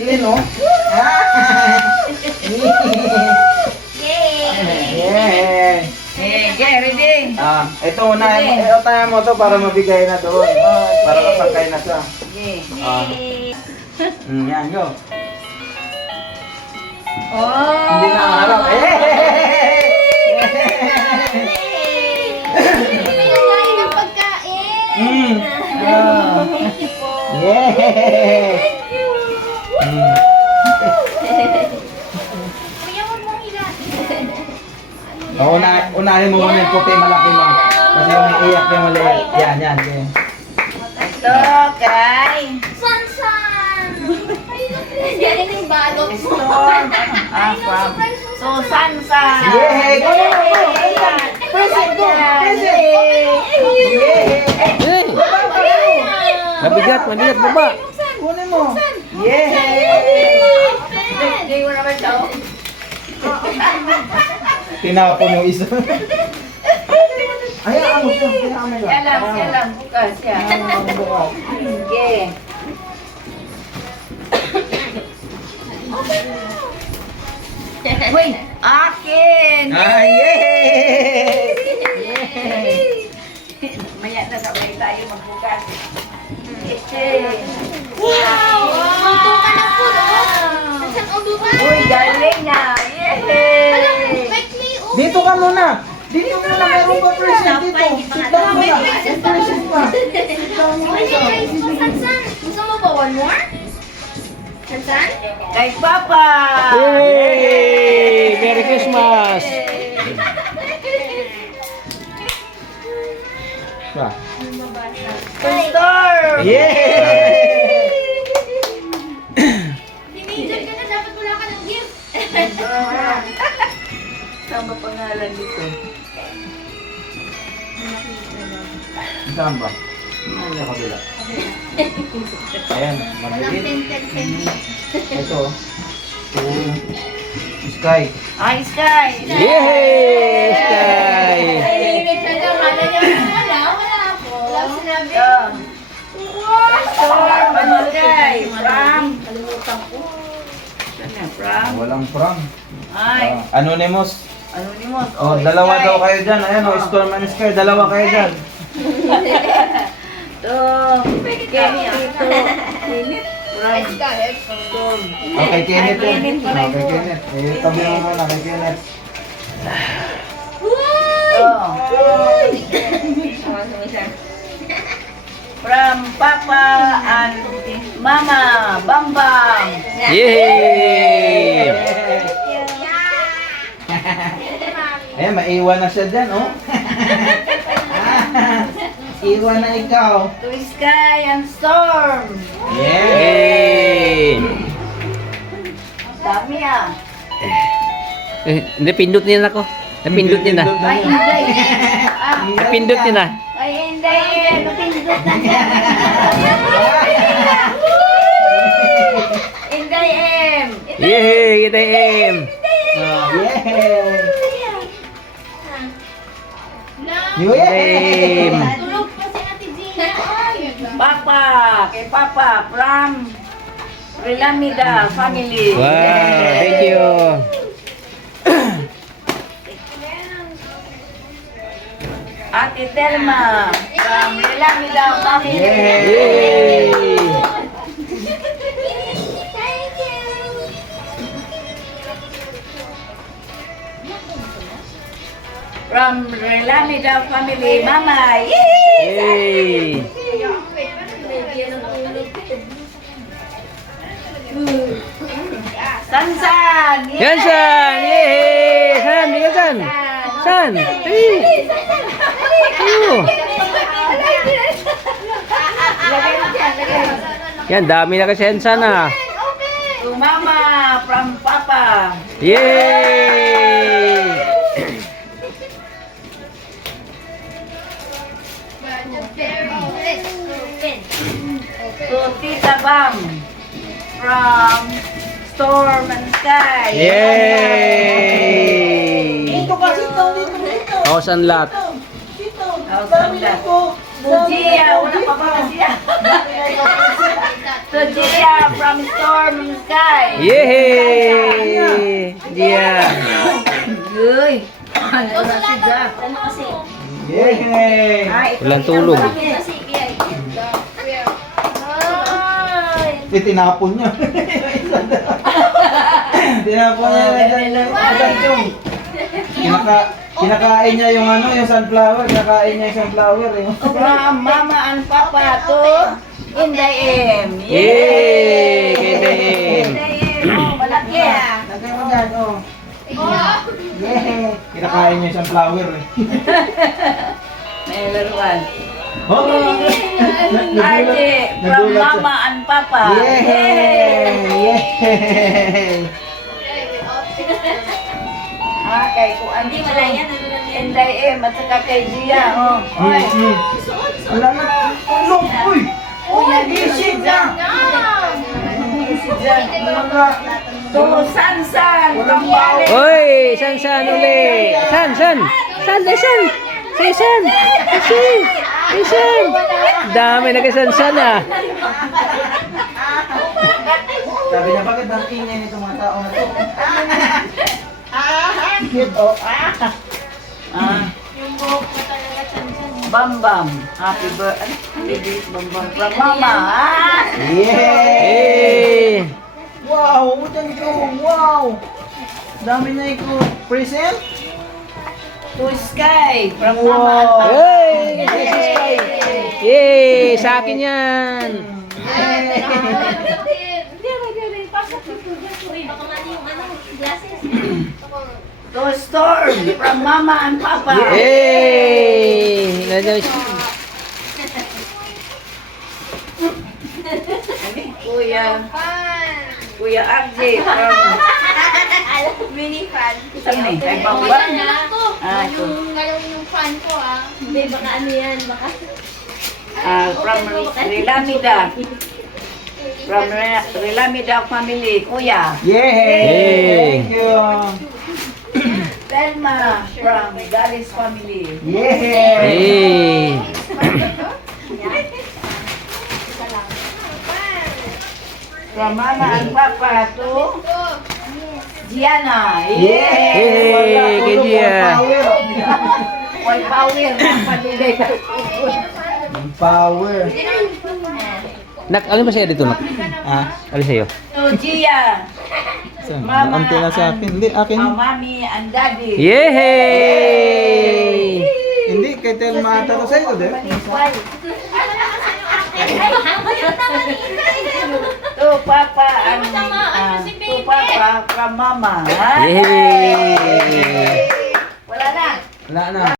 Ilin, no? Yay! Yeah, ready? Ito unahin mo. Tayo mo to para mabigay na doon. Para kapagkay na siya. Yan, go. Hindi na harap. Pinagain ng pagkain. Thank you po. Kuya, huwag mong hilahin. Unahin mo muna yung puti malaki mo. Kasi umiiyak yung maliit. Yan. Ito, kay Sansan! Galing ng balot mo. Storm. From Susan. Yay! Go! Present, go! Present! Hey! Mabigat, baba. Kunin mo. Yay! Hindi mo naman siya. Tinapon yung isa. Hayaan mo siya. Siya lang, bukas siya. Sige. Wait, akin! Yay! Maya na sabay tayo magbukas. Wow! Manto ka na po, Sansan, udugan. Uy, galing na! Yay! Wait me, Dito ka muna. Dito muna. Meron pa present dito. Sit down muna. Present pa. Sit down muna. Sansan, gusto mo ba one more? Sansan? Kay Papa! Yay! Merry Christmas! Storm! Yay! Teenager ka na, dapat wala ka ng gift. Saan ba pangalan dito? Saan ba? Sa kabila. Ayan, mabilis. Ito. Sky. Ay, Sky! Yay! Sky! Wala po. Wala sinabi. Storm and Sky! From? Saan na? From? Walang from. Ay, Anonymous. Anonymous. Oh, dalawa daw kayo dyan. Ayan, oh, Storm and Sky. Dalawa kayo dyan. Ito. Kenny dito. Kenny. From Storm. Okay, Kenneth. Ay, Kenneth pala Okay, yun. Kenneth. Eh, tabi mo muna kay Kenneth. Oh. From Papa and Mama Bambang. Yay! Ayan, maiwan na siya dyan, oh. Iwan na ikaw. To Sky and Storm. Yay! Dami ah. Hindi, pindot niya na ako. Napindot niya na. Ay, hindi. Napindot niya na. Ay, hindi. Napindot na siya. Inday M. Yay! Kita M! Yay! Yay! Tulog pa si Ate Gina. Papa. Kay Papa. From Relamida family. Wow! Thank you! Ate Telma. From Relamida family. Yay! Thank you. From Relamida family. Mama. Yay! Yay! Sansan. Yay! Yan san! Yay! San? Yan san! San? Hey! Ano? Lagay mo dyan, lagay mo. Yan, dami na kasi yan sana. To Mama from Papa. Yay! To Tita Bam from Storm and Sky. Yay! Dito ka, dito. Thousand lot. Mujiya, una pa ba siya? To Gia from Storm and Sky. Yay! Dia. Uy. Ano na si Gia? Ano kasi? Yay! Walang tulog. Bakit kasi biyay? Ay. Tinapon niya. Tinapon niya. Kinakain niya yung ano, yung sunflower. Kinakain niya yung sunflower. From Mama and Papa to Inday M. Yay! Kay Inday M. Oh, malaki ah. Lagay mo dyan, oh. Yay! Kinakain niya yung sunflower. May laruan. Oh! Ate from Nagulat siya. Mama and Papa. Yay! Yay! Kay Kuan. Hindi, wala yan. Nagulat yan. Inday M at saka kay Gia. Oh. Oy. Wala na. Look! Uy! Uy, Isip na! si Gia. To Sansan from Bale. Oy, san uli? San? San? San? Dami na kay san ah. Sabi niya, bakit ang ingay nitong mga tao na to? Cute, oh. Yung buhok ko talaga chan-chan. Bam Bam. Happy birthday. Bam Bam from Mama. Yay! Wow! Utan ko! Wow! Dami na iko. Present? To Sky from Mama and Papa. Hey! Sky! Yay! Sa akin yan! Hindi, pasok dito dyan. Uy, baka mali yung ano, glasses. To Storm from Mama and Papa. Yay! Kuya RJ from Mini fan. Saan eh? Kay Bamba? Ah, ito. Yung fan ko ah. Hindi, baka ano yan, baka. From Rilamida. From Rilamida family. Kuya. Yay! Thank you! Telma from Galis family. Yay! Yay! From Mama and Papa to Gianna. Yay! Wala, Kay tulog, Gia. power. All power. Paligay ka. Power. Nak, alin ba sa'yo dito, Nak? Ah, Alin sa'yo? To Gia. saan? Mama Ante na sa akin. Hindi, akin. Mommy and Daddy. Yay! Hindi, kay Telma ata to sa'yo, di? To Papa and to Papa from Mama. Yay! Wala na. Wala na.